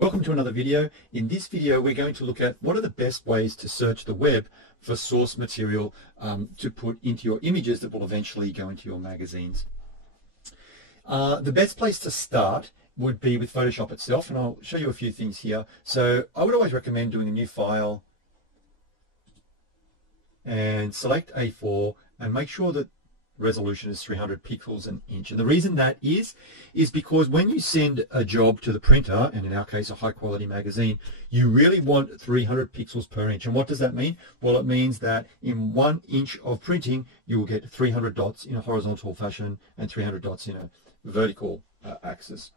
Welcome to another video. In this video we're going to look at what are the best ways to search the web for source material to put into your images that will eventually go into your magazines. The best place to start would be with Photoshop itself, and I'll show you a few things here. So I would always recommend doing a new file and select A4 and make sure that resolution is 300 pixels an inch. And the reason that is because when you send a job to the printer, and in our case a high quality magazine, you really want 300 pixels per inch. And what does that mean? Well, it means that in 1 inch of printing you will get 300 dots in a horizontal fashion and 300 dots in a vertical axis.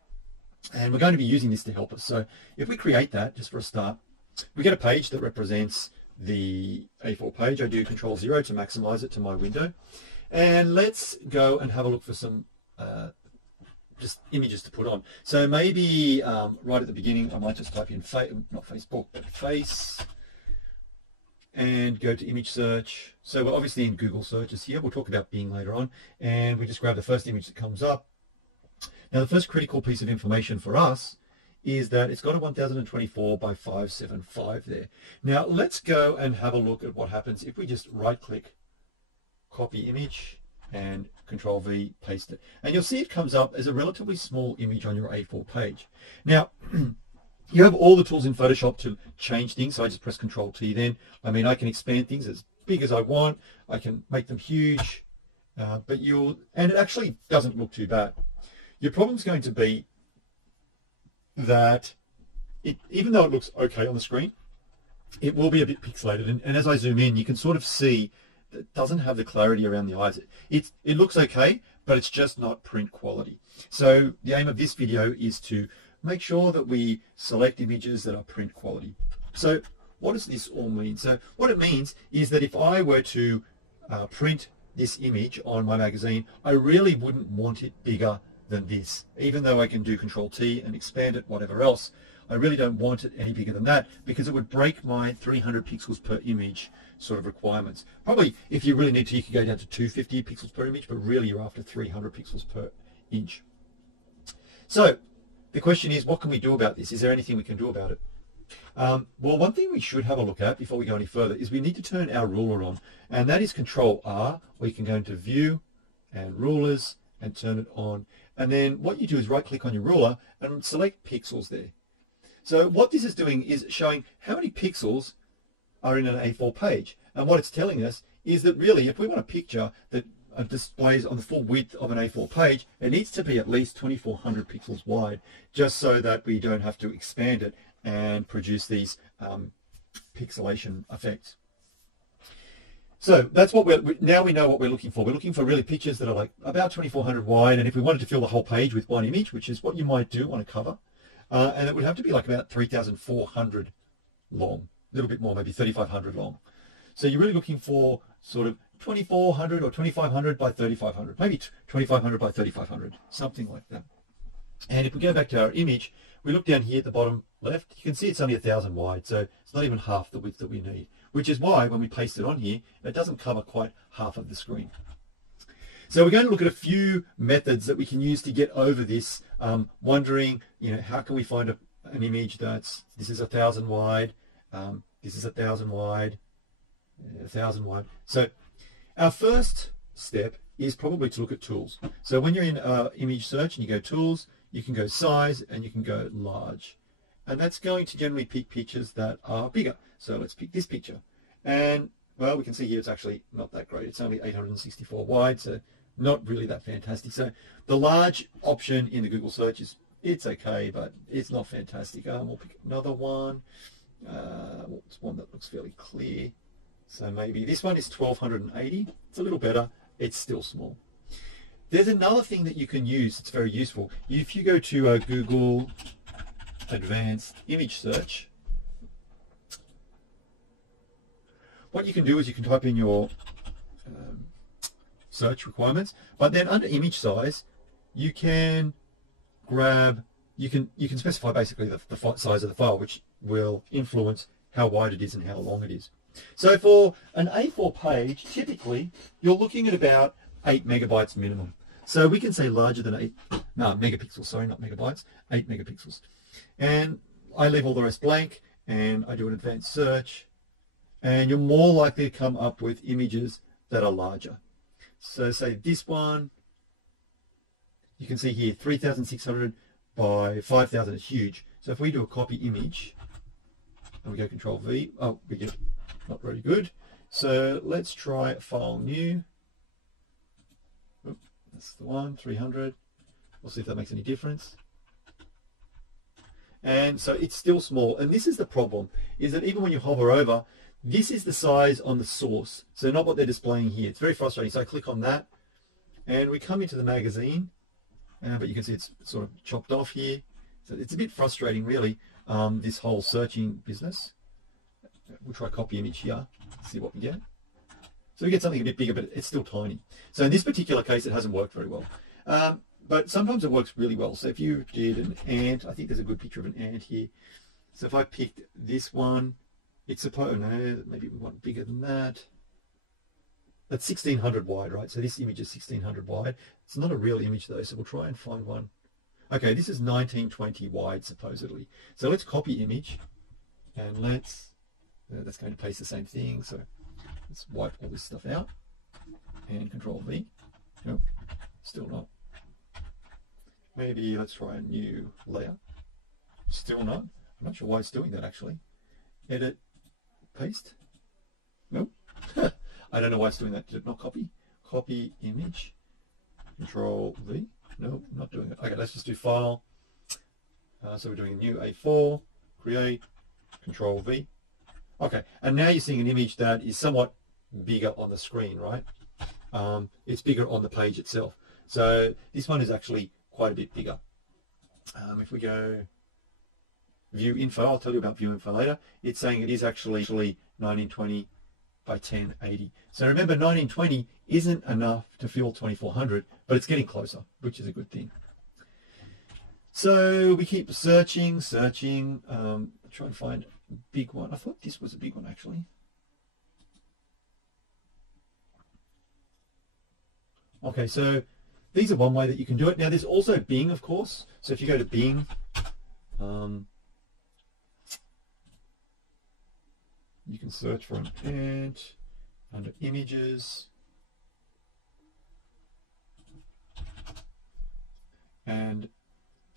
And we're going to be using this to help us. So if we create that, just for a start, we get a page that represents the A4 page. I do Control-0 to maximize it to my window. And let's go and have a look for some just images to put on. So maybe right at the beginning, I might just type in, not Facebook, but face, and go to image search. So we're obviously in Google searches here. We'll talk about Bing later on. And we just grab the first image that comes up. Now the first critical piece of information for us is that it's got a 1024 by 575 there. Now let's go and have a look at what happens if we just right click, copy image, and Control-V, paste it. And you'll see it comes up as a relatively small image on your A4 page. Now, you have all the tools in Photoshop to change things, so I just press Control-T then. I mean, I can expand things as big as I want. I can make them huge, and it actually doesn't look too bad. Your problem's going to be that even though it looks okay on the screen, it will be a bit pixelated. And as I zoom in, you can sort of see it doesn't have the clarity around the eyes. It looks okay, but it's just not print quality. So the aim of this video is to make sure that we select images that are print quality. So what does this all mean? So what it means is that if I were to print this image on my magazine, I really wouldn't want it bigger than this. Even though I can do Control-T and expand it, whatever else, I really don't want it any bigger than that because it would break my 300 pixels per image sort of requirements. Probably if you really need to, you could go down to 250 pixels per image, but really you're after 300 pixels per inch. So the question is, what can we do about this? Is there anything we can do about it? Well, one thing we should have a look at before we go any further is we need to turn our ruler on, and that is Control-R, where you can go into View and Rulers and turn it on. And then what you do is right click on your ruler and select pixels there. So what this is doing is showing how many pixels are in an A4 page. And what it's telling us is that really, if we want a picture that displays on the full width of an A4 page, it needs to be at least 2400 pixels wide, just so that we don't have to expand it and produce these pixelation effects. So that's what now we know what we're looking for. We're looking for really pictures that are like about 2400 wide, and if we wanted to fill the whole page with one image, which is what you might do on a cover, and it would have to be like about 3400 long, a little bit more, maybe 3500 long. So you're really looking for sort of 2400 or 2500 by 3500, maybe 2500 by 3500, something like that. And if we go back to our image, we look down here at the bottom left, you can see it's only 1000 wide, so it's not even half the width that we need, which is why when we paste it on here, it doesn't cover quite half of the screen. So we're going to look at a few methods that we can use to get over this, wondering, how can we find an image this is 1000 wide, this is 1000 wide, 1000 wide. So our first step is probably to look at tools. So when you're in image search and you go tools, you can go size and you can go large. And that's going to generally pick pictures that are bigger. So let's pick this picture. And well, we can see here it's actually not that great. It's only 864 wide, so not really that fantastic. So the large option in the Google search it's okay, but it's not fantastic. We'll pick another one. It's one that looks fairly clear. So maybe this one is 1280. It's a little better. It's still small. There's another thing that you can use that's very useful. If you go to Google Advanced Image Search, what you can do is you can type in your search requirements, but then under image size, you can specify basically the font size of the file, which will influence how wide it is and how long it is. So for an A4 page, typically you're looking at about 8 megabytes minimum. So we can say larger than 8 megapixels, sorry, not megabytes, 8 megapixels. And I leave all the rest blank and I do an advanced search, and you're more likely to come up with images that are larger. So say this one, you can see here 3,600 by 5,000 is huge. So if we do a copy image and we go Control V, oh, we get not very good. So let's try File New. Oop, that's the one, 300. We'll see if that makes any difference. And so it's still small. And this is the problem, is that even when you hover over, this is the size on the source. So not what they're displaying here. It's very frustrating. So I click on that and we come into the magazine, but you can see it's sort of chopped off here. So it's a bit frustrating really, this whole searching business. We'll try copy image here, see what we get. So we get something a bit bigger, but it's still tiny. So in this particular case, it hasn't worked very well. But sometimes it works really well. So if you did an ant, I think there's a good picture of an ant here. So if I picked this one, it's supposed, no, maybe we want bigger than that. That's 1600 wide, right? So this image is 1600 wide. It's not a real image though, so we'll try and find one. Okay, this is 1920 wide supposedly. So let's copy image, and that's going to paste the same thing. So let's wipe all this stuff out and Control V. Nope, still not. Maybe let's try a new layer. Still not. I'm not sure why it's doing that actually. Edit, paste. Nope. I don't know why it's doing that. Did it not copy? Copy image. Control V. No, not doing it. Okay, let's just do File. So we're doing a new A4. Create. Control V. Okay, and now you're seeing an image that is somewhat bigger on the screen, right? It's bigger on the page itself. So this one is actually quite a bit bigger. If we go View Info, I'll tell you about View Info later. It's saying it is actually 1920 by 1080. So remember, 1920 isn't enough to fill 2400, but it's getting closer, which is a good thing. So we keep searching, try and find a big one. I thought this was a big one actually. Okay, so these are one way that you can do it. Now there's also Bing, of course. So if you go to Bing, you can search for an ant under images, and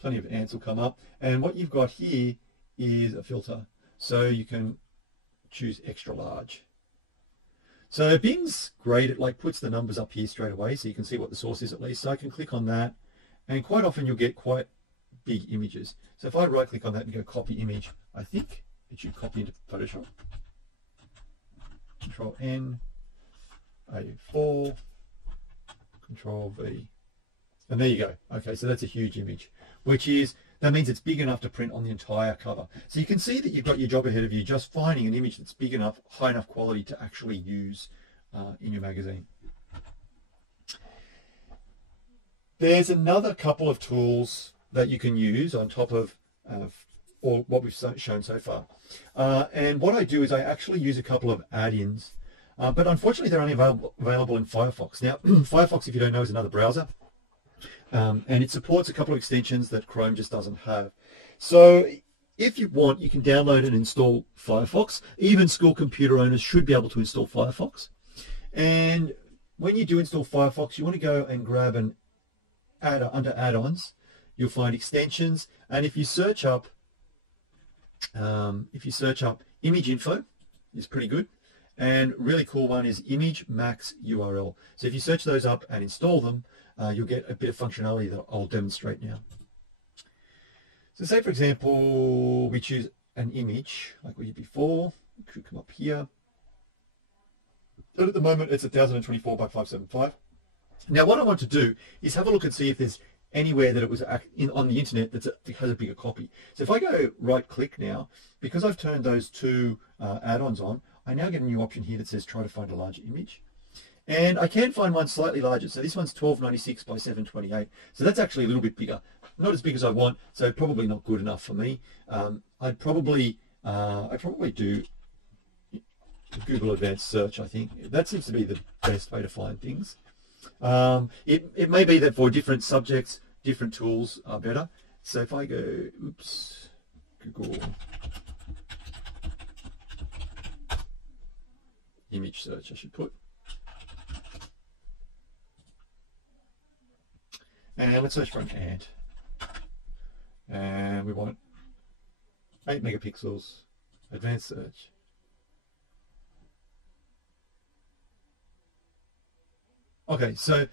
plenty of ants will come up. And what you've got here is a filter. So you can choose extra large. So Bing's great. It like puts the numbers up here straight away, so you can see what the source is at least. So I can click on that, and quite often you'll get quite big images. So if I right click on that and go copy image, I think it should copy into Photoshop. Control N, A4, Control V. And there you go. Okay, so that's a huge image, that means it's big enough to print on the entire cover. So you can see that you've got your job ahead of you, just finding an image that's big enough, high enough quality to actually use in your magazine. There's another couple of tools that you can use on top of or what we've shown so far. And what I do is I actually use a couple of add-ins, but unfortunately they're only available in Firefox. Now, Firefox, if you don't know, is another browser. And it supports a couple of extensions that Chrome just doesn't have. So if you want, you can download and install Firefox. Even school computer owners should be able to install Firefox. And when you do install Firefox, you want to go and grab an under add-ons. You'll find extensions, and if you search up image info, is pretty good. And really cool one is image max URL. So if you search those up and install them, you'll get a bit of functionality that I'll demonstrate now. So say for example, we choose an image like we did before. It could come up here. But at the moment it's 1024 by 575. Now what I want to do is have a look and see if there's anywhere that it was on the internet that has a bigger copy. So if I go right click now, because I've turned those two add-ons on, I now get a new option here that says try to find a larger image. And I can find one slightly larger. So this one's 1296 by 728. So that's actually a little bit bigger. Not as big as I want, so probably not good enough for me. I'd probably do Google Advanced Search, I think. That seems to be the best way to find things. It may be that for different subjects, different tools are better. So if I go Google image search, I should put. And let's search for an ant. And we want 8 megapixels, advanced search. Okay, so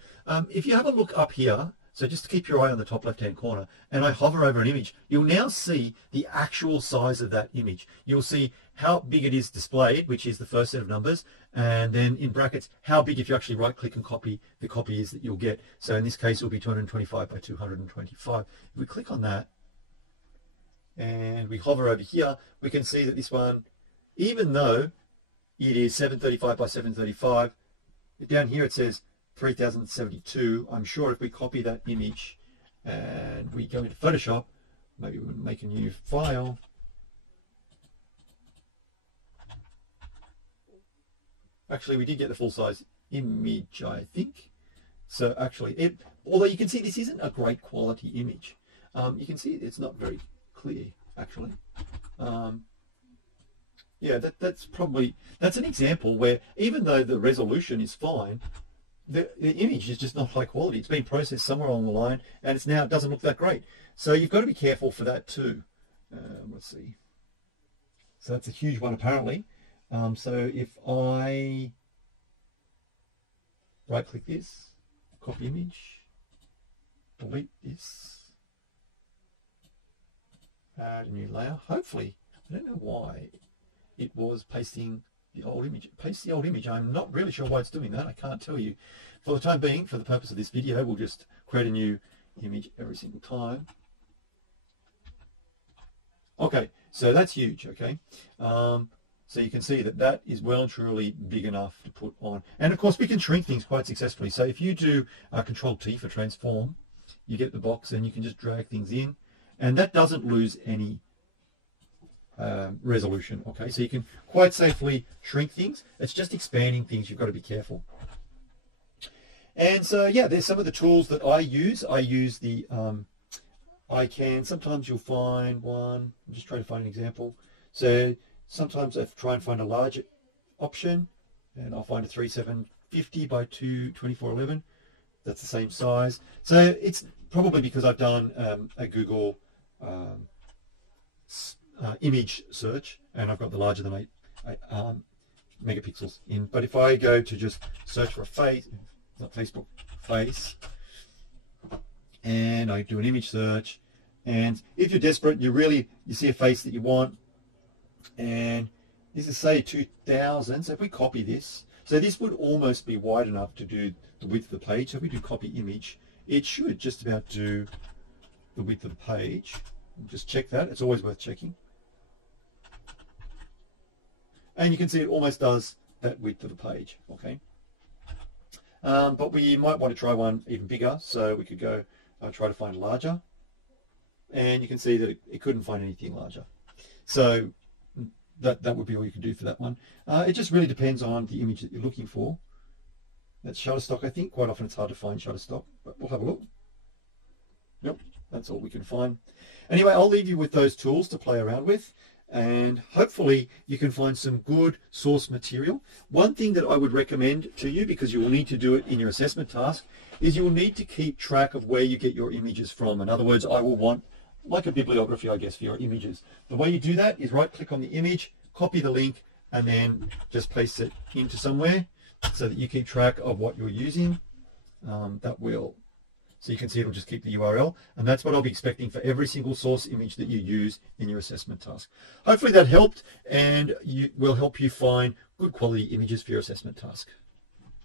if you have a look up here, so just to keep your eye on the top left-hand corner, and I hover over an image, you'll now see the actual size of that image. You'll see how big it is displayed, which is the first set of numbers, and then in brackets, how big if you actually right-click and copy, the copy is that you'll get. So in this case, it will be 225 by 225. If we click on that, and we hover over here, we can see that this one, even though it is 735 by 735, down here it says 3072. I'm sure if we copy that image and we go into Photoshop, maybe we make a new file. Actually, we did get the full size image, I think. So actually, although you can see this isn't a great quality image, you can see it's not very clear, actually. Yeah, that's an example where even though the resolution is fine, the image is just not high quality. It's been processed somewhere along the line, and it doesn't look that great. So you've got to be careful for that too. Let's see. So that's a huge one apparently. So if I right-click this, copy image, delete this, add a new layer. Hopefully, I don't know why it was pasting the old image. Paste the old image. I'm not really sure why it's doing that. I can't tell you. For the time being, for the purpose of this video, we'll just create a new image every single time. Okay, so that's huge, okay? So you can see that that is well and truly big enough to put on. And of course, we can shrink things quite successfully. So if you do Control-T for transform, you get the box and you can just drag things in. And that doesn't lose any resolution, okay? So you can quite safely shrink things. It's just expanding things. You've got to be careful. And so, yeah, there's some of the tools that I use. I use the sometimes you'll find one. I'm just trying to find an example. So sometimes I try and find a larger option, and I'll find a 3750 by 2411. That's the same size. So it's probably because I've done a Google image search, and I've got the larger than 8 megapixels in. But if I go to just search for a face, not Facebook, face, and I do an image search, and if you're desperate, you see a face that you want, and this is say 2000. So if we copy this, so this would almost be wide enough to do the width of the page. So if we do copy image, it should just about do the width of the page. Just check that. It's always worth checking. And you can see it almost does that width of the page, okay? But we might want to try one even bigger, so we could go try to find larger. And you can see that it couldn't find anything larger. So that would be all you can do for that one. It just really depends on the image that you're looking for. That's Shutterstock, I think. Quite often it's hard to find Shutterstock, but we'll have a look. Yep, that's all we can find. Anyway, I'll leave you with those tools to play around with, and hopefully you can find some good source material. One thing that I would recommend to you, because you will need to do it in your assessment task, is you will need to keep track of where you get your images from. In other words, I will want like a bibliography, I guess, for your images. The way you do that is right-click on the image, copy the link, and then just paste it into somewhere so that you keep track of what you're using. So you can see it'll just keep the URL, and that's what I'll be expecting for every single source image that you use in your assessment task. Hopefully that helped, and will help you find good quality images for your assessment task.